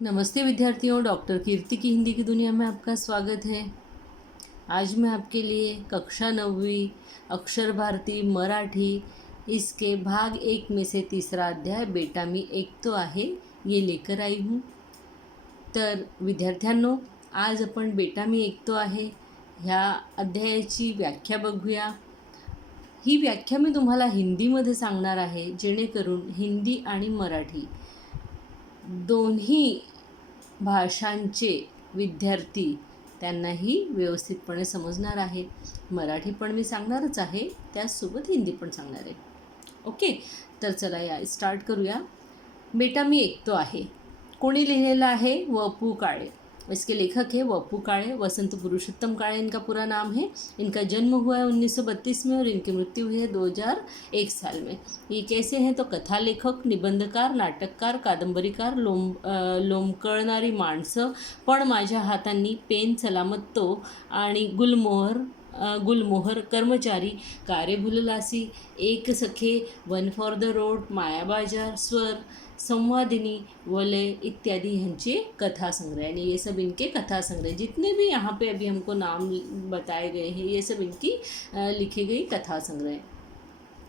नमस्ते विद्यार्थियों, डॉक्टर कीर्ति की हिंदी की दुनिया में आपका स्वागत है। आज मैं आपके लिए कक्षा 9वीं अक्षर भारती मराठी इसके भाग 1 में से तीसरा अध्याय बेटा मी ऐकतो आहे ये लेकर आई हूँ। तर विद्यार्थ्यांनो, आज आपण बेटा मी ऐकतो आहे ह्या अध्यायाची व्याख्या बघूया। ही व्याख्या मी तुम्हाला हिंदीमध्ये सांगणार आहे, जेणेकरून हिंदी आणि मराठी दोन्ही भाषांचे विद्यार्थी त्यांनाही व्यवस्थितपणे समजणार आहे। मराठी पण मी सांगणारच आहे, त्याचसोबत हिंदी पण सांगणार आहे। ओके, तर चला या स्टार्ट करूया। बेटा मी ऐकतो आहे कोणी लिहिलेला आहे? वपू काळे। इसके लेखक है वपू काळे, वसंत पुरुषोत्तम काळे इनका पूरा नाम है। इनका जन्म हुआ है 1932 में और इनकी मृत्यु हुई है 2001 साल में। ये कैसे हैं? तो कथा लेखक, निबंधकार, नाटककार, कादंबरीकार, लोंबकळणारी माणसं, पण माझ्या हातांनी, पेन, सलामत आणि गुलमोहर, कर्मचारी, कारे भुललासी, एक सखे, वन फॉर द रोड, मायाबाजार, स्वर, संवादिनी, वलय इत्यादि यांचे कथा संग्रह। यानी ये सब इनके कथा संग्रह, जितने भी यहाँ पे अभी हमको नाम बताए गए हैं ये सब इनकी लिखी गई कथा संग्रह।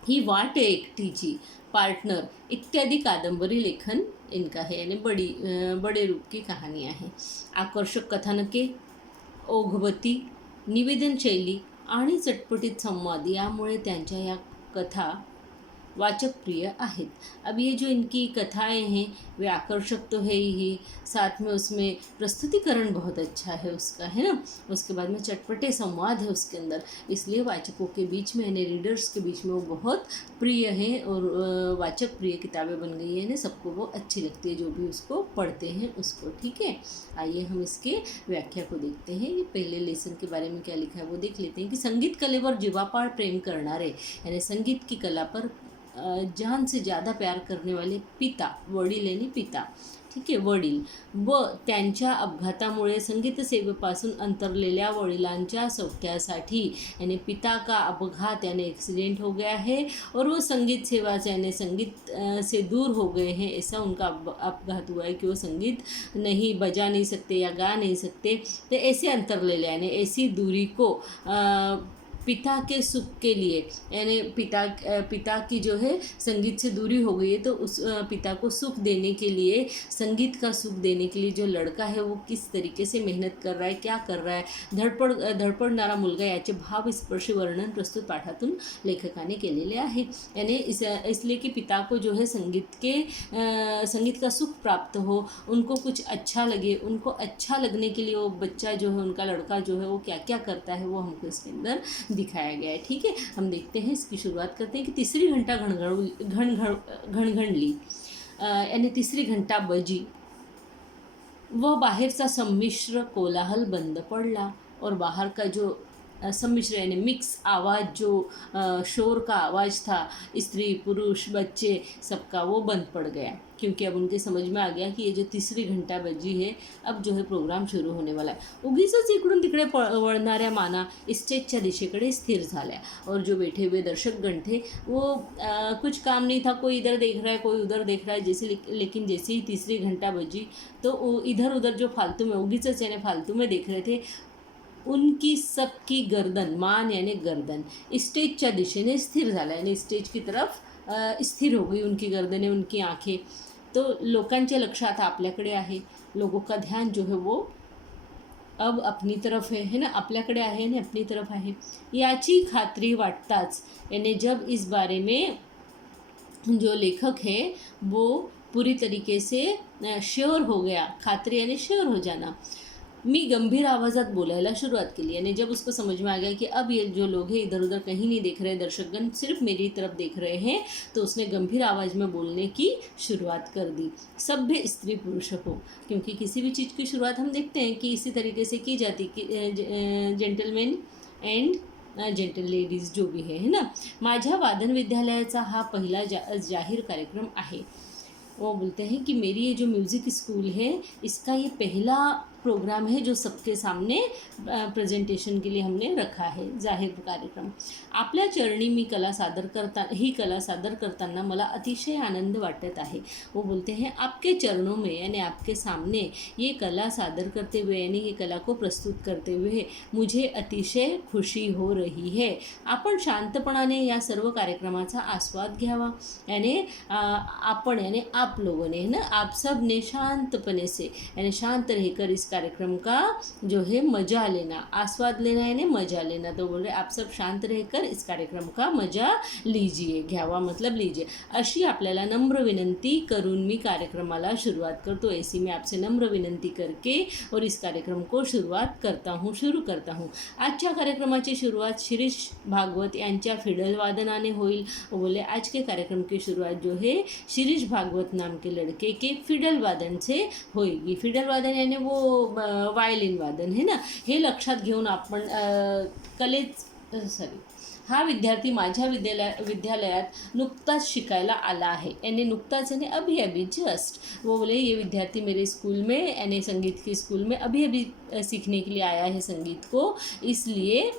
ही वाट एकटीची, पार्टनर इत्यादि कादंबरी लेखन इनका है। यानी बड़े रूप की कहानियाँ हैं। आकर्षक कथानके, ओघवती निवेदन शैली आणि चटपटीत संवाद यामुळे त्यांच्या या कथा वाचक प्रिय आहेत। अब ये जो इनकी कथाएं हैं वे आकर्षक तो है ही, साथ में उसमें प्रस्तुतिकरण बहुत अच्छा है उसका, है ना। उसके बाद में चटपटे संवाद है उसके अंदर, इसलिए वाचकों के बीच में यानी रीडर्स के बीच में वो बहुत प्रिय है और वाचक प्रिय किताबें बन गई है ना। सबको वो अच्छी लगती है जो भी उसको पढ़ते हैं उसको। ठीक है, आइए हम इसके व्याख्या को देखते हैं। ये पहले लेसन के बारे में क्या लिखा है वो देख लेते हैं कि संगीत कलेवर जीवापाड प्रेम करणारे, यानी संगीत की कला पर जान से ज़्यादा प्यार करने वाले पिता, वडील यानी पिता, ठीक आहे, वडील, व त्यांच्या अपघातामुळे संगीत सेवेपासून अंतरलेल्या वडिलांच्या सौख्यासाठी, यानी पिता का अपघात यानी एक्सीडेंट हो गया है और वो संगीत सेवा से यानी संगीत से दूर हो गए हैं। ऐसा उनका अपघात हुआ है कि वो संगीत नहीं बजा नहीं सकते या गा नहीं सकते, तो ऐसे अंतरलेले यानी ऐसी दूरी को पिता के सुख के लिए, यानी पिता की जो है संगीत से दूरी हो गई है, तो उस पिता को सुख देने के लिए, संगीत का सुख देने के लिए जो लड़का है वो किस तरीके से मेहनत कर रहा है, क्या कर रहा है, धडपडणारा मुलगा, याचे भावस्पर्शी वर्णन प्रस्तुत पाठातून लेखकाने केलेले आहे। यानी इसलिए कि पिता को जो है संगीत का सुख प्राप्त हो, उनको कुछ अच्छा लगे, उनको अच्छा लगने के लिए वो बच्चा जो है, उनका लड़का जो है वो क्या क्या करता है वो हमको इसके अंदर दिखाया गया है। ठीक है, हम देखते हैं, इसकी शुरुआत करते हैं कि तिसरी घंटा घणघणली, यानी तिसरी घंटा बजी व बाहेरचा संमिश्र कोलाहल बंद पडला। और बाहर का जो सम्मिश्र यानी मिक्स आवाज़, जो शोर का आवाज़ था, स्त्री पुरुष बच्चे सबका, वो बंद पड़ गया, क्योंकि अब उनके समझ में आ गया कि ये जो तीसरी घंटा बजी है, अब जो है प्रोग्राम सुरू होने वाला है। उगीचच इकडून तिकडे वळणाऱ्या माना स्टेजच्या दिशेकडे स्थिर झाल्या, और जो बैठे हुए दर्शकगण थे वो कुछ काम नहीं था, कोई इधर देख रहा है कोई उधर देख रहा है, जैसे लेकिन जैसे ही तीसरी घंटा बजी तो इधर उधर जो फालतू में उगीचच यानी फालतू में देख रहे थे, उनकी सबकी गर्दन, मान यानी गर्दन स्टेजच्या दिशेने स्थिर झाला, यानी स्टेज की तरफ स्थिर हो गई उनकी गर्दनें, उनकी आंखें। तो लोकांचे लक्ष आता आपल्याकडे आहे, लोगों का ध्यान जो है वो अब अपनी तरफ है ना, आपल्याकडे आहे ना, अपनी तरफ आहे। याची खात्री वाटताच, यानी जब इस बारे में जो लेखक है वो पूरी तरीके से श्योर हो गया, खात्री यानी श्योर हो जाना, मी गंभीर आवाज़ात बोलायला शुरुआत केली, यानी जब उसको समझ में आ गया कि अब ये जो लोग हैं इधर उधर कहीं नहीं देख रहे, दर्शकगण सिर्फ मेरी तरफ देख रहे हैं, तो उसने गंभीर आवाज़ में बोलने की शुरुआत कर दी। सभ्य स्त्री पुरुष हो, क्योंकि किसी भी चीज़ की शुरुआत हम देखते हैं कि इसी तरीके से की जाती, कि जेंटलमैन एंड जेंटल लेडीज़ जो भी है ना। माझ्या वादन विद्यालयाचा हा पहिला जाहीर कार्यक्रम आहे। वो बोलते हैं कि मेरी ये जो म्यूज़िक स्कूल है इसका ये पहला प्रोग्राम है जो सबके सामने प्रेझेंटेशन के लिए हमने रखा है, जाहीर कार्यक्रम. आपल्या चरणी मी कला सादर करताना मला अतिशय आनंद वाटत आहे. वो बोलते हैं आपके चरणों में यानी आपके सामने ये कला सादर करते हुए यानी ये कला को प्रस्तुत करते हुए मुझे अतिशय खुशी हो रही है. आपण शांतपणाने या सर्व कार्यक्रमाचा आस्वाद घ्यावा. यानी आपण यानी आप लोगों ने ना, आप सब ने शांतपने से यानी शांत रहकर इस कार्यक्रम का जो है मजा लेना, आस्वाद लेना यानी मजा लेना. तो बोल रहे आप सब शांत रहकर इस कार्यक्रम का मजा लीजिए. घ्यावा मतलब लीजिए. अशी आपल्याला नम्र विनंती करून मी कार्यक्रमाला सुरुवात करतो. ऐसी मैं आपसे नम्र विनंती करके और इस कार्यक्रम को शुरू करता हूँ. आजच्या कार्यक्रमाची सुरुवात शिरीष भागवत यांच्या फिडल वादनाने होईल. बोले आज के कार्यक्रम की शुरुआत जो है शिरीष भागवत नाम के लड़के के फिडल वादन से होएगी. फिडल वादन यानी वो वायलिन वादन है ना. हे लक्षात घेऊन आपण हा विद्यार्थी माझ्या विद्यालयात नुकताच शिकायला आला आहे. यानी नुकताच यानी अभी जस्ट. वो बोले ये विद्यार्थी मेरे स्कूल में यानी संगीत के स्कूल में अभी सीखने के लिए आया है संगीत को. इसलिए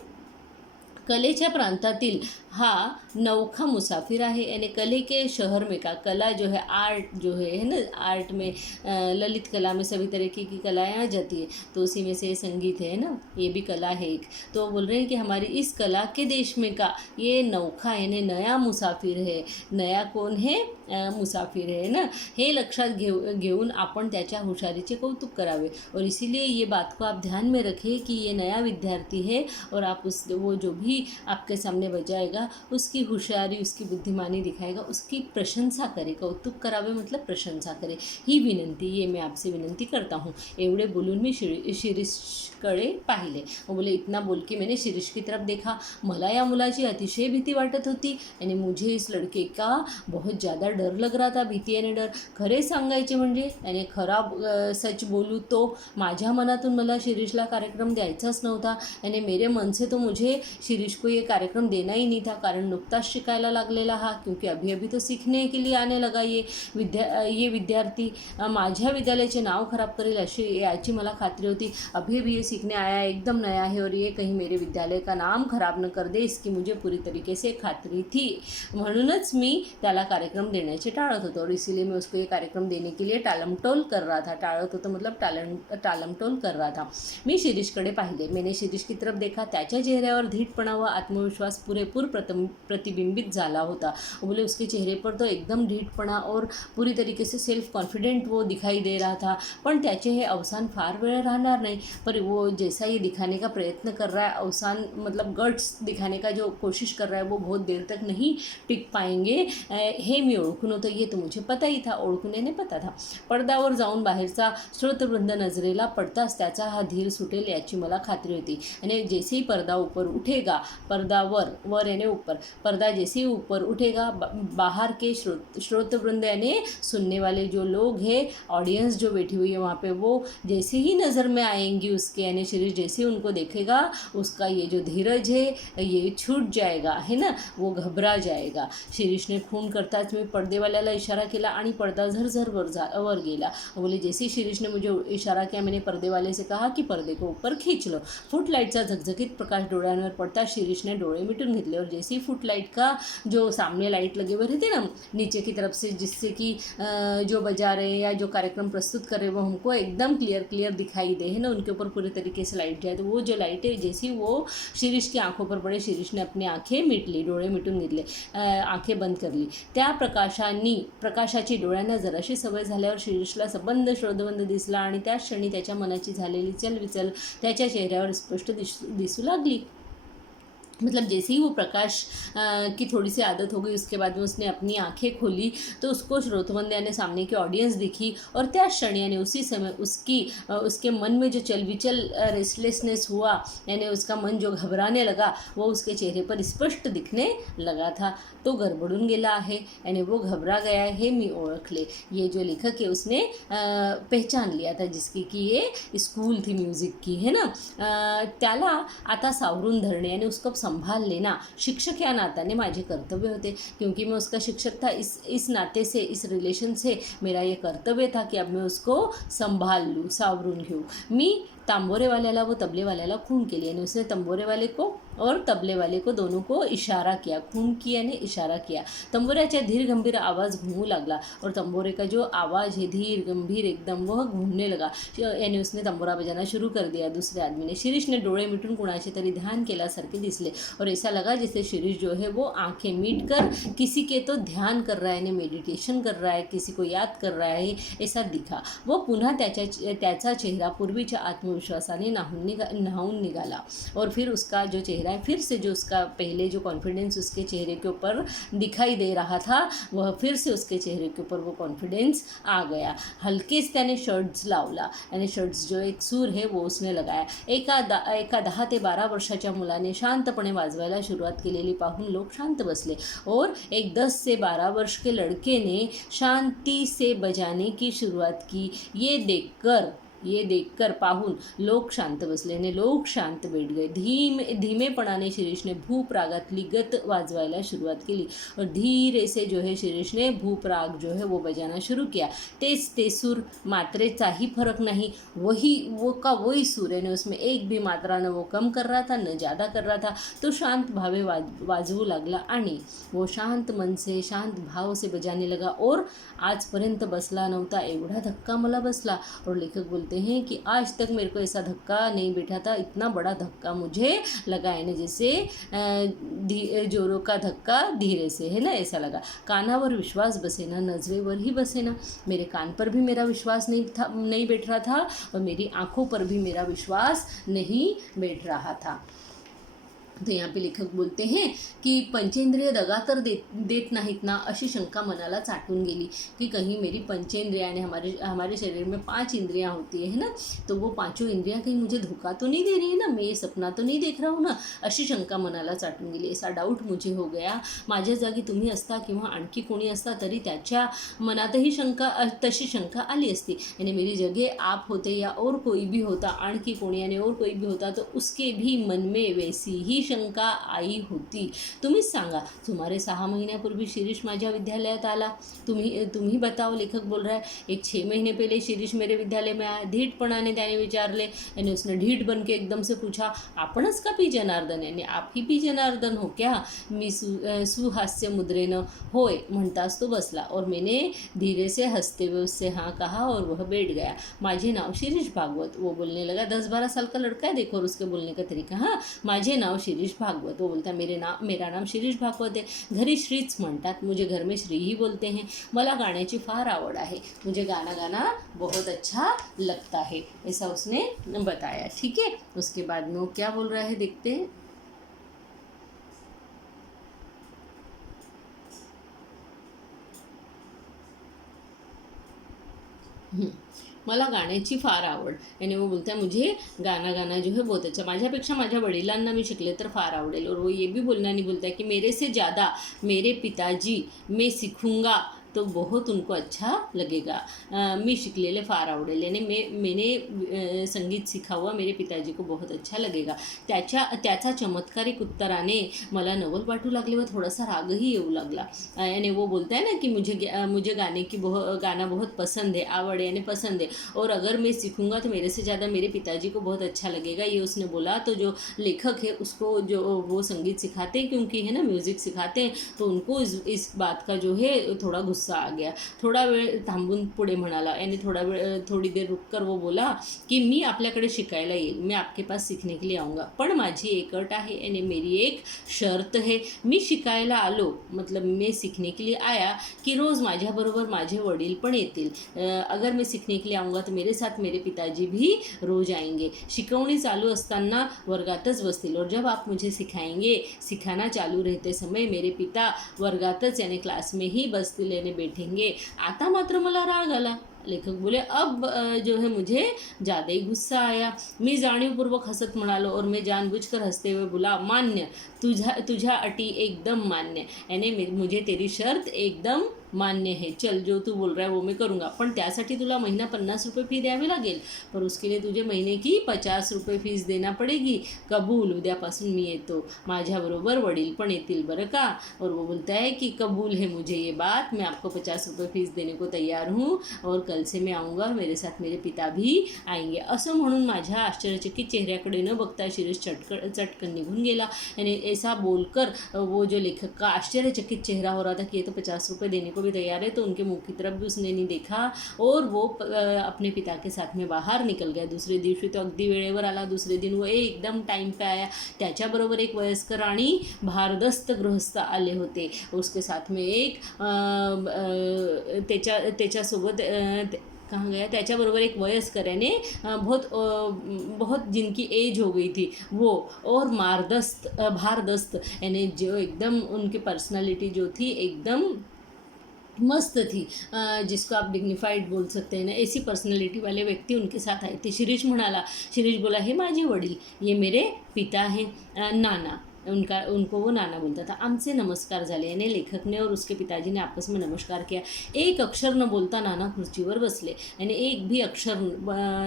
कलेच्या प्रांतातील हा नौखा मुसाफिर आहे. यानी कले के शहर में का कला जो है आर्ट जो है ना, आर्ट में ललित कला में सभी तरीके की कलाएँ आ जाती है. तो उसी में से संगीत है ना, ये भी कला है एक. तो बोल रहे हैं कि हमारी इस कला के देश में का ये नौखा यानी नया मुसाफिर है. नया कोण है? मुसाफिर है ना. हे लक्षात घेऊन आपण त्याच्या हुशारीचे कौतुक करावे. और इसीलिए ये बात को आप ध्यान में रखें कि ये नया विद्यार्थी है और आप वो जो भी आपके सामने बजाएगा उसकी होशियारी, उसकी बुद्धिमानी दिखाएगा, उसकी प्रशंसा करे. कौतुक करावे मतलब प्रशंसा करे. ही विनंती, ये मैं आपसे विनंती करता हूँ. एवढे बोलून मी शिरीषकडे पाहिले. वो बोले इतना बोल के मैंने शिरीष की तरफ देखा. मला या मुलाची अतिशय भीती वाटत होती. यानी मुझे इस लड़के का बहुत ज़्यादा डर लग रहा था. भीती यानी डर. खरे सांगायचे म्हणजे यानी खरा सच बोलू तो माझ्या मनातून मला शिरीषला कार्यक्रम द्यायचाच नव्हता. यानी मेरे मन से तो मुझे शिरीष को ये कार्यक्रम देना ही नहीं था. कारण नुकताच शिकायला लागलेला हा, क्योंकि अभी तो सीखने के लिए आने लगा ये विद्यार्थी. माझ्या विद्यालयाचे नाव खराब करेल अशी याची मला खात्री होती. अभी ये सीखने आया है, एकदम नया है और ये कहीं मेरे विद्यालय का नाम खराब न कर दे इसकी मुझे पूरी तरीके से खात्री थी. म्हणूनच मी त्याला कार्यक्रम देण्याचे टाळत होतो. और इसीलिए मैं उसको ये कार्यक्रम देने के लिए टालमटोल कर रहा था. टाळत होतो मतलब टालमटोल कर रहा था. मी शिरीषकडे पाहिले. मैंने शिरीष की तरफ देखा. त्याच्या चेहऱ्यावर धीटपणा व आत्मविश्वास पूरेपूर प्रतिबिंबित झाला होता. बोले उसके चेहरे पर तो एकदम ढीठपणा और पूरी तरीके से सेल्फ कॉन्फिडेंट वो दिखाई दे रहा था. पण त्याचे हे अवसान फार वेळ राहणार नाही. पर वो जैसा ये दिखाने का प्रयत्न कर रहा है, अवसान मतलब गट्स दिखाने का जो कोशिश कर रहा है वो बहुत देर तक नहीं टिक पाएंगे. हे मी ओळखून होतं. ये तो मुझे पता ही था. ओळखून येणे पता था. पडद्यावर जाऊन बाहेरचा श्रोतवृंद नजरेला पडताच त्याचा हा धीर सुटेल याची मला खात्री होती. आणि जैसे ही पर्दा ऊपर उठेगा, पर्दा वर यानी ऊपर, पर्दा जैसे ही ऊपर उठेगा, बाहर के श्रोतवृंद यानी सुनने वाले जो लोग हैं, ऑडियंस जो बैठी हुई है वहाँ पे, वो जैसे ही नज़र में आएंगी उसके यानी शिरीष जैसे ही उनको देखेगा उसका ये जो धीरज है ये छूट जाएगा है ना, वो घबरा जाएगा. शिरीषने खून करताच मी पडदेवाल्याला इशारा केला आणि पडदा झरझर वर गेला. बोले जैसे ही शिरीष ने मुझे इशारा किया, मैंने पर्दे वाले से कहा कि पर्दे को ऊपर खींच लो. फुटलाईटचा झकझकीत प्रकाश डोळ्यांवर पड़ता शिरीष ने डोळे मिटून घेतले. और जैसे ही फुटलाइट का जो सामने लाइट लगे हुए रहते ना नीचे की तरफ से, जिससे कि जो बजा रहे हैं या जो कार्यक्रम प्रस्तुत कर रहे हैं वो हमको एकदम क्लियर दिखाई दे है ना, उनके ऊपर पूरे तरीके से लाइट जाए. तो वो जो लाइट है जैसी वो शिरीष की आंखों पर पड़े, शिरीष ने अपनी आंखें मिटली, डोळे मिटून घेतले, आंखें बंद करली. त्या प्रकाशाची डोळ्यांना जराशी सवय झाल्यावर शिरीषला सबंध श्रोतवृंद दिसला आणि त्याच क्षणी त्याच्या मनाची झालेली चलविचल त्याच्या चेहऱ्यावर स्पष्ट दिसू लागली. मतलब जैसे ही वो प्रकाश की थोड़ी सी आदत हो गई उसके बाद में उसने अपनी आंखें खोली तो उसको श्रोतवंद यानी सामने की ऑडियंस दिखी. और त्या क्षण यानी उसी समय उसके मन में जो चलविचल रेस्टलेसनेस हुआ यानी उसका मन जो घबराने लगा वो उसके चेहरे पर स्पष्ट दिखने लगा था. तो गडबडून गेला आहे यानी वो घबरा गया है, हे मी ओळखले. ये जो लेखक है उसने पहचान लिया था जिसकी कि ये स्कूल थी म्यूज़िक की है ना. त्याला आता सावरून धरणे यानी उसको संभाल लेना शिक्षक या नात्याने माझे कर्तव्य होते, क्योंकि मैं उसका शिक्षक था। इस नाते से, इस रिलेशन से मेरा ये कर्तव्य था कि अब मैं उसको संभाल लूँ, सावरून घेऊ। मी तांबोरे वाल्याला व तबले वाल्याला खून केली, यानी उसने तंबोरे वाले को और तबले वाले को दोनों को इशारा किया, खून किया ने इशारा किया। तंबोऱ्याचा धीर गंभीर आवाज़ घूमू लागला और तंबोरे का जो आवाज़ है धीर गंभीर एकदम वह घूमने लगा, यानी उसने तंबोरा बजाना शुरू कर दिया दूसरे आदमी ने। शिरीष ने डोळे मिटून कुणाचे तरी ध्यान केल्यासारखे दिसले और ऐसा लगा जैसे शिरीष जो है वो आंखें मीट कर किसी के तो ध्यान कर रहा है, यानी मेडिटेशन कर रहा है, किसी को याद कर रहा है, ऐसा दिखा। वो पुन्हा त्याचा चेहरा पूर्वीच्या आत्मविश्वासाने न्हाऊन निघाला और फिर उसका जो चेहरा है, फिर से जो उसका पहले जो कॉन्फिडेंस उसके चेहरे के ऊपर दिखाई दे रहा था, वह फिर से उसके चेहरे के ऊपर वो कॉन्फिडेंस आ गया। हलकेच त्याने शर्ट्स लावला, यानी शर्ट्स जो एक सूर है वो उसने लगाया। एका 10 ते 12 वर्षाच्या मुलाने शांतपणे वाजवायला सुरुवात केलेली पाहून लोक शांत बसले और एक 10 से 12 वर्ष के लड़के ने शांति से बजाने की शुरुआत की। ये देखकर पाहून लोक शांत बसले ने लोक शांत बैठ गए। धीमेपणाने शिरीषने भूप रागातली गत वाजवायला शुरुआत केली और धीरे से जो है शिरीष ने भूप राग जो है वो बजाना शुरू किया। ते सुर, मात्रेचा ही फर्क नहीं, वही सुर है, उसमें एक भी मात्रा न वो कम कर रहा था न ज़्यादा कर रहा था। तो शांत भावे वाजवू लागला आणि वो शांत मन से शांत भाव से बजाने लगा और आजपर्यंत बसला नव्हता एवढा धक्का मला बसला। और लेखक बोलते हैं कि आज तक मेरे को ऐसा धक्का नहीं बैठा था, इतना बड़ा धक्का मुझे लगा है ना, जैसे जोरों का धक्का धीरे से है ना, ऐसा लगा। कानावर विश्वास बसे ना, नजरेवर ही बसे ना, मेरे कान पर भी मेरा विश्वास नहीं बैठ रहा था और मेरी आंखों पर भी मेरा विश्वास नहीं बैठ रहा था। तो यहाँ पे लेखक बोलते हैं कि पंचेंद्रिय दगा तर देत नाहीत ना, अशी शंका मनाला चाटून गेली कि कहीं मेरी पंचेंद्रियाँ ने, हमारे शरीर में 5 इंद्रियाँ होती है ना, तो वो 5 इंद्रियाँ कहीं मुझे धोखा तो नहीं दे रही है ना, मैं ये सपना तो नहीं देख रहा हूँ ना, अशी शंका मनाला चाटून गेली। ऐसा डाऊट मुझे हो गया। माझ्या जागी तुम्ही असता किंवा आणखी कोणी असता तरी त्याच्या मनातही तशी शंका आली असती, यानी मेरी जगह आप होते या और कोई भी होता, आणखी कोणी यानी और कोई भी होता तो उसके भी मन में वैसी ही शंका आई होती। तुम्हीच सांगा, सुमारे 6 महिन्यापूर्वी शिरीष माझ्या विद्यालयात आला। तुम्ही बताओ, लेखक बोल रहा है। एक 6 महीने पहले शिरीष मेरे विद्यालय में आया। ढीठपणाने त्याने विचारले, यानी उसने ढीठ बन के एकदम से पूछा, आपणच का पी जनार्दन, यानी आप ही पी जनार्दन हो क्या? मी सुहास्य मुद्रेनं होय म्हणताच तो बसला और मैंने धीरे से हंसते हुए उससे हाँ कहा और वह बैठ गया। माझे नाव शिरीष भागवत, वो बोलने लगा। 10-12 साल का लड़का है, देखो और उसके बोलने का तरीका। हाँ, माझे नाव शिरीष भागवत, वो बोलता है मेरा नाम शिरीष भागवत है, घरी श्रीच म्हणतात, मुझे घर में श्री ही बोलते हैं, मला गाण्याची फार आवड आहे, मुझे गाना गाना बहुत अच्छा लगता है, ऐसा उसने बताया। ठीक है, उसके बाद में वो क्या बोल रहा है देखते हैं। मला गाण्याची फार आवड, यानी वो बोलता है मुझे गाना जो है बहुत अच्छा, माझ्यापेक्षा माझ्या वडिलांना मी शिकले तर फार आवडेल। और वो ये भी बोलना नहीं बोलता है कि मेरे से ज़्यादा मेरे पिताजी मैं सीखूँगा तो बहुत उनको अच्छा लगेगा। मी शिकलेले फार आवडेल, यानी मैंने संगीत सीखा हुआ मेरे पिताजी को बहुत अच्छा लगेगा। त्याचा चमत्कारिक उत्तराने मला नवल वाटू लागले व थोडासा रागही येऊ लागला। यानी वो बोलता है ना कि मुझे गाना बहुत पसंद है, आवड़ यानी पसंद है, और अगर मैं सीखूँगा तो मेरे से ज़्यादा मेरे पिताजी को बहुत अच्छा लगेगा, ये उसने बोला। तो जो लेखक है उसको जो वो संगीत सिखाते हैं, क्योंकि है ना म्यूज़िक सिखाते हैं, तो उनको इस बात का जो है थोड़ा गुस्सा आ गया। थोड़ा वेळ थांबून पुढे म्हणाला, यानी थोड़ी देर रुककर वो बोला कि मी आपल्याकडे शिकायला येईल, मैं आपके पास सीखने के लिए आऊँगा, पण माझी एक अट आहे, यानी मेरी एक शर्त है। मी शिकायला आलो मतलब मैं सीखने के लिए आया कि रोज़ माझ्याबरोबर माझे वडील पण येतील। अगर मैं सीखने के लिए आऊँगा तो मेरे साथ मेरे पिताजी भी रोज आएंगे। शिकवणी चालू असताना वर्गातच बसतील और जब आप मुझे सिखाना चालू रहते समय मेरे पिता वर्गातच यानी क्लास में ही बसतील यानी बैठेंगे। आता मात्र मला राग आला। लेखक बोले अब जो है मुझे ज़्यादा ही गुस्सा आया। मी जाणीवपूर्वक हसत म्हणालो और मैं जानबूझकर हंसते हुए बोला, मान्य, तुझ्या अटी एकदम मान्य, यानी मुझे तेरी शर्त एकदम मान्य है, चल जो तू बोल रहा है वो मैं करूँगा, पण त्यासाठी तुला महिना 50 रुपये फी द्यावी लागेल, पर उसके लिए तुझे महीने की 50 रुपये फीस देना पडेगी, कबूल, उद्यापासून मी येतो, माझ्याबरोबर वडील पण येतील बरं का. और वो बोलता है कि कबूल है मुझे ये बात, मैं आपको 50 रुपये फीस देने को तैयार हूँ और कल से मैं आऊँगा और मेरे साथ मेरे पिता भी आएंगे. असं म्हणून माझ्या आश्चर्यचकित चेहऱ्याकडे न बघता शिरीष चटकन निघून गेला. यानी ऐसा बोलकर वो जो लेखक का आश्चर्यचकित चेहरा हो रहा था कि ये तो 50 रुपये देने को भी तैयार है, तो उनके मुंह की तरफ भी उसने नहीं देखा और वो अपने पिता के साथ में बाहर निकल गया. दुसरे दिवशी तो अगदी वेळेवर आला. दुसरे दिन वो एकदम टाइम पे आया. त्याच्याबरोबर एक वयस्कर आणि भारदस्त गृहस्थ आले होते. उसके साथ में एक त्याच्यासोबत कहाँ गया, त्याच्याबरोबर एक वयस्कर यानी बहुत जिनकी एज हो गई थी वो, और भारदस्त यानी जो एकदम उनकी पर्सनालिटी जो थी एकदम मस्त थी, जिसको आप डिग्निफाइड बोल सकते हैं ना, ऐसी पर्सनैलिटी वाले व्यक्ति उनके साथ आए थे. शिरीष बोला, हे माझे वडील, ये मेरे पिता हैं, नाना. उनको वो नाना बोलता था. आमचे नमस्कार झाले. यानी लेखक ने और उसके पिताजी ने आपस में नमस्कार किया. एक अक्षर न बोलता नाना खुर्चीवर बसले. यानी एक भी अक्षर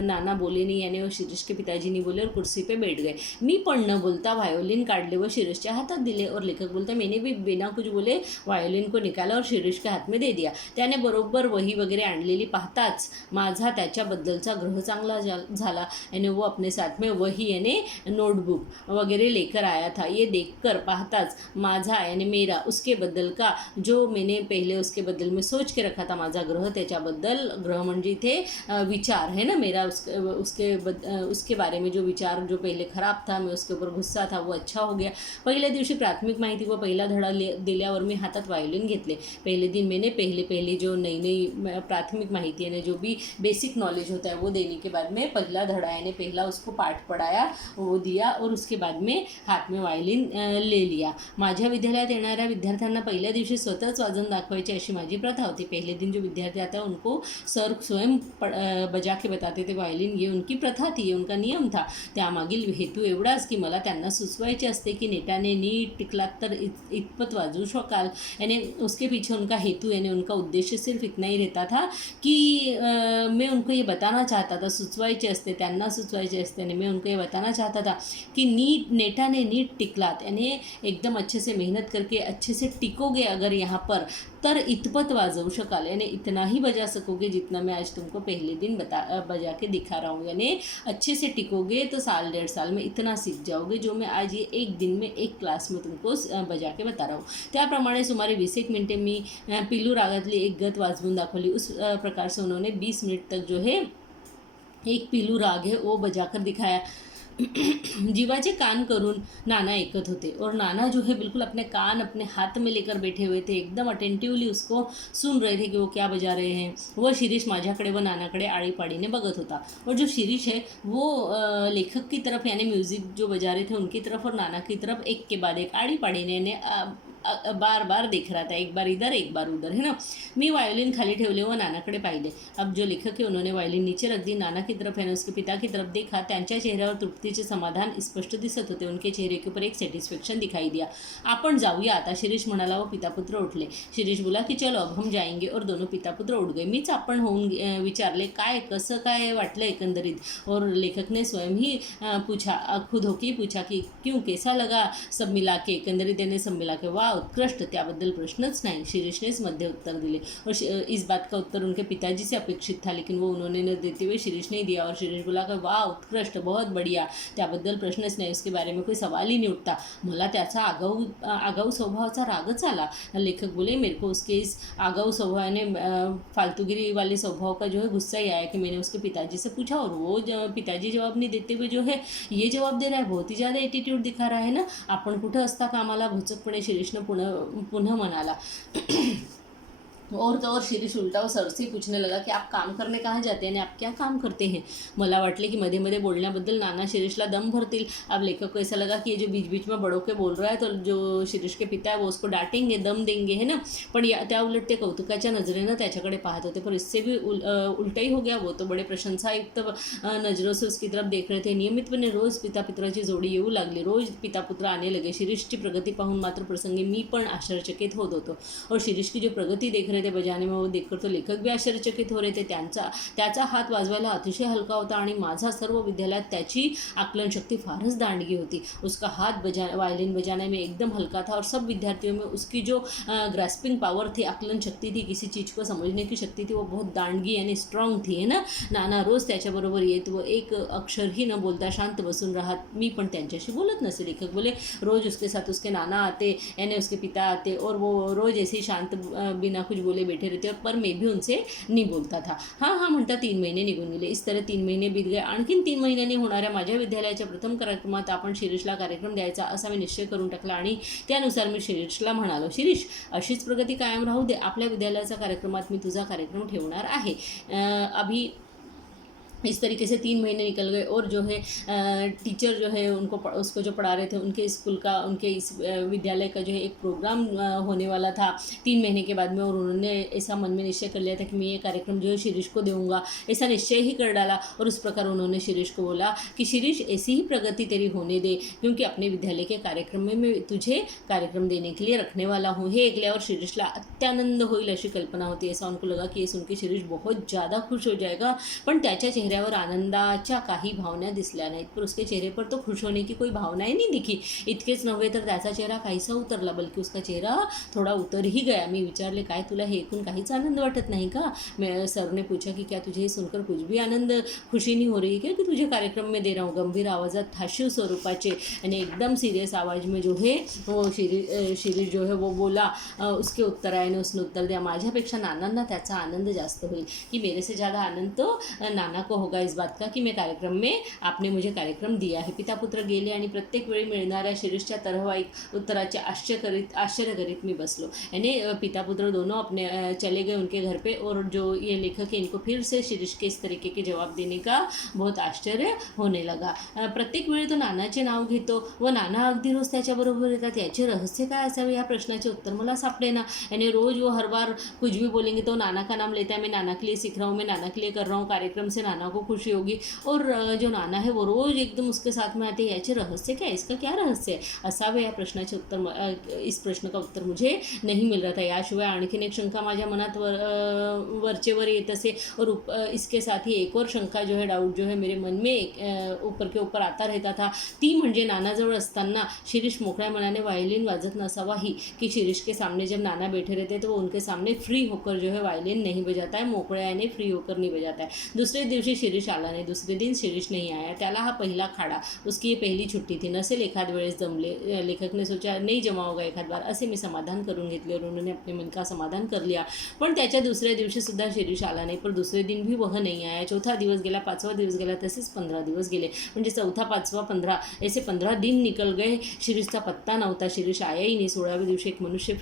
नाना बोले नहीं. यानी वो शिरीष के पिताजी नहीं बोले और कुर्सी पे बैठ गए. मी पण न बोलता व्हायोलिन काढले व शिरीषच्या हातात दिले. और लेखक बोलता, मैंने भी बिना कुछ बोले व्हायोलिन को निकाला और शिरीष के हाथ में दे दिया. त्याने बरोबर वही वगैरे आणलेली पाहताच माझा त्याच्याबद्दलचा ग्रह चांगला झाला. यानी वो अपने साथ में वही यानी नोटबुक वगैरह लेकर आया था. ये देखकर पाहताच माझा यानी मेरा उसके बद्दल का जो मैंने पहले उसके बद्दल में सोच के रखा था, माझा ग्रह त्याच्याबद्दल, ग्रह म्हणजे इथे विचार है ना मेरा, उसके बारे में जो विचार जो पहले खराब था, मैं उसके ऊपर गुस्सा था, वो अच्छा हो गया. पहिल्या दिवशी प्राथमिक माहिती व पहिला धडा दिल्यावर मी हातात व्हायोलिन घेतले. पहले दिन मैंने पहले जो नई प्राथमिक माहिती यानी जो भी बेसिक नॉलेज होता है वो देने के बाद में पहला धडा यानी पहला उसको पाठ पढ़ाया, वो दिया और उसके बाद में हाथ में व्हायोलिन ले लिया. माझ्या विद्यालयात येणाऱ्या विद्यार्थ्यांना पहिल्या दिवशी स्वतःच वाजवून दाखवायची अशी माझी प्रथा होती. पहले दिन जो विद्यार्थी आता उनको सर स्वयं बजा के बताते थे व्हायोलिन, ये उनकी प्रथा थी, ये उनका नियम था. त्यामागील हेतू एवढाच की मला त्यांना सुचवायचे असते की नेटाने नीट टिकलात तर इतपत वाजवू शकाल. यानी उसके पीछे उनका हेतू यानी उनका उद्देश्य सिर्फ इतना ही रहता था कि मैं उनको ये बताना चाहता था, सुचवायचे असते, त्यांना सुचवायचे असते आणि मैं उनको ये बताना चाहता था कि नेटाने नीट टिकलात यानी एकदम अच्छे से मेहनत करके अच्छे से टिकोगे अगर यहाँ पर, तर इतपत वाजवू शकाल. यानी इतना ही बजा सकोगे जितना मैं आज तुमको पहले दिन बजा के दिखा रहा हूँ. यानी अच्छे से टिकोगे तो 1.5 साल में इतना सीख जाओगे जो मैं आज ये एक दिन में एक क्लास में तुमको बजा के बता रहा हूँ. त्याप्रमाणे सुमारे 20 मिनटे मी पिलू रागातली एक गत वाजवून दाखवली. उस प्रकार से उन्होंने 20 मिनट तक जो है एक पिलू राग है वो बजाकर दिखाया. जीवाचे कान करून नाना एकत होते और नाना जो है बिल्कुल अपने कान अपने हाथ में लेकर बैठे हुए थे, एकदम अटेंटिवली उसको सुन रहे थे कि वो क्या बजा रहे हैं. वह शिरीष माझ्याकडे व नानाकडे आळीपाळीने बघत होता. और जो शिरीष है वो लेखक की तरफ यानी म्यूज़िक जो बजा रहे थे उनकी तरफ और नाना की तरफ एक के बाद एक आळीपाळीने बार बार देख रहा था, एक बार इधर एक बार उधर, है ना. मी वायोलिन खाली ठेवले व नानाकडे पाहिले. अब जो लेखक है उन्होंने वायोलिन नीचे रख दी. नाना की तरफ यानी उसके पिता की तरफ देखा. त्यांच्या चेहऱ्यावर तृप्तीचे समाधान स्पष्ट दिसत होते. उनके चेहरे के ऊपर एक सेटिस्फेक्शन दिखाई दिया. आपण जाऊया आता, शिरीष म्हणाला व पितापुत्र उठले. शिरीष बोला की चलो अब हम जाएंगे और दोनों पितापुत्र उठ गए. मीच आपण होऊन विचारले काय कसं काय वाटलं एकंदरीत. और लेखक ने स्वयं ही पूछा, खुद होके पूछा कि क्यों कैसा लगा सब मिला के. एकंदरीत यानी सब मिला के वाह उत्कृष्ट, त्याबद्दल प्रश्नच नाही. शिरीष ने मध्य उत्तर दिले और इस बात का उत्तर उनके पिताजी से अपेक्षित था, लेकिन वो उन्होंने न देते हुए शिरीष ने दिया. और शिरीष बोला कि वाह उत्कृष्ट, बहुत बढ़िया, त्याबद्दल प्रश्नच नाही, उसके बारे में कोई सवाल ही नहीं उठता. मला त्याचा आगाऊ स्वभावाचा रागच आला. लेखक बोले मेरे को उसके इस आगाऊ स्वभाव ने फालतूगिरी वाले स्वभाव का जो है गुस्सा ही आया कि मैंने उसके पिताजी से पूछा और वो पिताजी जवाब नहीं देते हुए जो है ये जवाब दे रहा है, बहुत ही ज़्यादा एटीट्यूड दिखा रहा है ना. आपण कुठं असता कामाला, भुचकपणे शिरीषनं पुनः म्हणाला. और तो और शिरीष उलटा वो सर से पूछने लगा कि आप काम करने कहाँ जाते हैं, आप क्या काम करते हैं. मला वाटले की मध्ये मध्ये बोलण्याबद्दल नाना शिरीषला दम भरतील. अब लेखक को ऐसा लगा कि ये जो बीच बीच में बड़ों के बोल रहा है तो जो शिरीष के पिता है वो उसको डांटेंगे, दम देंगे, है ना. पण त्या उलट ते कौतुकाच्या नजरेनं त्याच्याकडे पाहत होते. पर इससे भी उलटा ही हो गया. वो तो बड़े प्रशंसायुक्त नजरों से उसकी तरफ देख रहे थे. नियमितपणे रोज पिता पुत्राची जोडी येऊ लागली. रोज पिता पुत्र आने लगे. शिरीषची प्रगती पाहून मात्र प्रसंगी मी पण आश्चर्यचकित होत होतो. और शिरीष की जो प्रगति देख रहे थे बजाने में, वो देखकर तो लेखक भी आश्चर्यचकित हो रहे थे. त्याचा हात वाजवायला अतिशय हलका होता आणि माझा सर्व विद्यालयात त्याची आकलन शक्ति फारच दांडगी होती. उसका हाथ वायलिन बजाने में एकदम हल्का था और सब विद्यार्थियों में उसकी जो ग्रास्पिंग पावर थी, आकलन शक्ति थी, किसी चीज़ को समझने की शक्ति थी, वो बहुत दांडगी यानी स्ट्रॉंग थी, है ना. नाना रोज त्याच्याबरोबर येत व एक अक्षरही न बोलता शांत बसून राहत. मी पण त्यांच्याशी बोलत नसे. लेखक बोले रोज उसके साथ उसके नाना आते यानी उसके पिता आते और वो रोज ऐसे ही शांत बिना कुछ बोले बैठे रहते, पर मैं भी उनसे नहीं बोलता था. हाँ हाँ म्हणता 3 महिने निघून गेले. इस तरह 3 महिने बीत गए. आणखीन 3 महिन्यांनी होणाऱ्या माझ्या विद्यालयाच्या प्रथम कार्यक्रमात आपण शिरीषला कार्यक्रम द्यायचा असा मी निश्चय करून टाकला आणि त्यानुसार मी शिरीषला म्हणालो, शिरीष अशीच प्रगती कायम राहू दे. आपल्या विद्यालयाच्या कार्यक्रमात मी तुझा कार्यक्रम ठेवणार आहे. अभी इस तरीके से 3 महीने निकल गए और जो है टीचर जो है उसको जो पढ़ा रहे थे उनके स्कूल का, उनके इस विद्यालय का जो है एक प्रोग्राम होने वाला था 3 महीने के बाद में. और उन्होंने ऐसा मन में निश्चय कर लिया था कि मैं ये कार्यक्रम जो है शिरीष को दूंगा. ऐसा निश्चय ही कर डाला और उस प्रकार उन्होंने शिरीष को बोला कि शिरीष ऐसी ही प्रगति तेरी होने दे, क्योंकि अपने विद्यालय के कार्यक्रम में मैं तुझे कार्यक्रम देने के लिए रखने वाला हूँ. हे ऐकल्यावर शिरीषला अत्यानंद होईल अशी कल्पना होती. ऐसा उनको लगा कि ये सुन के शिरीष बहुत ज़्यादा खुश हो जाएगा, पण त्याच्या चेहऱ्यावर आनंदाच्या काही भावना दिसल्या नाहीत. पर उसके चेहरे पर तो खुश होने की कोई भावनाएं नहीं दिखी. इतकेच नव्हे तर त्याचा चेहरा काहीसा उतरला, बल्कि उसका चेहरा थोड़ा उतर ही गया. मी विचारले काय तुला हे ऐकून काहीच आनंद वाटत नाही का. सर ने पूछा कि क्या तुझे सुनकर कुछ भी आनंद खुशी नहीं हो रही क्या कि तुझे कार्यक्रम में दे रहा हूँ. गंभीर आवाज़ात हास्य स्वरूपाचे आणि एकदम सीरियस आवाज में जो है वो शिरीष जो है वो बोला. उसके उत्तरायने उसने उत्तर दिया, माझ्यापेक्षा नानांना त्याचा आनंद जास्त होईल, कि मेरे से ज़्यादा आनंद तो नाना को होगा इस बात का कि मैं कार्यक्रम में आपने मुझे कार्यक्रम दिया है. पिता पुत्र गेले आणि प्रत्येक वेळी मिळणाऱ्या शिरीषच्या तरहवाईक उत्तराचे आश्चर्य करीत मी बसलो. यानी पिता पुत्र दोनों अपने चले गए उनके घर पे, और जो ये लेखक है इनको फिर से शिरीष के इस तरीके के जवाब देने का बहुत आश्चर्य होने लगा. प्रत्येक वेळी तो नानाचे नाव घेतो व नाना अगदी रोज त्याच्याबरोबर येतात. याचे रहस्य काय असावे या प्रश्नाचे उत्तर मला सापडे ना. यानी रोज वो हर बार कुछ भी बोलेंगे तो नाना का नाम लेता है, मैं नाना के लिए सीख रहा हूँ, मैं नाना के लिए कर रहा हूँ कार्यक्रम से नाना को खुशी होगी. और जो नाना है वो रोज एकदम उसके साथ में आते. याचे रहस्य क्या है, इसका क्या रहस्य आहे असावे या प्रश्नाचे उत्तर, इस प्रश्न का उत्तर मुझे नहीं मिल रहा था. याशिवाय आणखीन एक शंका माझ्या मनात वरचेवर येत असे. और इसके साथ ही एक और शंका जो है, डाउट जो है मेरे मन में ऊपर के ऊपर आता रहता था. ती म्हणजे नानाजवळ असताना शिरीष मोकळ्या मनाने वायलिन वाजत नसावा ही, कि शिरीष के सामने जब नाना बैठे रहते तो वो उनके सामने फ्री होकर जो है वायलिन नहीं बजाता है, मोकळ्याने फ्री होकर नहीं बजाता है. दूसरे दिवशी शिरीष आला नहीं. दूसरे दिन शिरीष नहीं आया. त्याला हा पहिला खाडा, उसकी ये पहली छुट्टी थी. नसेल एखाद वेळेस जमले. लेखक ने सोचा नहीं जमा होगा एखाद बार, असे मी समाधान करून घेतले और उन्होंने अपने मन का समाधान कर लिया. पण त्याच्या दुसऱ्या दिवशी सुद्धा शिरीष आला नाही. पर दुसरे दिन भी वह नहीं आया. चौथा दिवस गेला, 5वां दिवस गेला, तसेच 15 दिवस गेले. म्हणजे 4, 5, 15 ऐसे 15 दिन निकल गए. शिरीषचा पत्ता नव्हता. शिरीष आया ही नहीं. 16वें दिवशी एक मनुष्य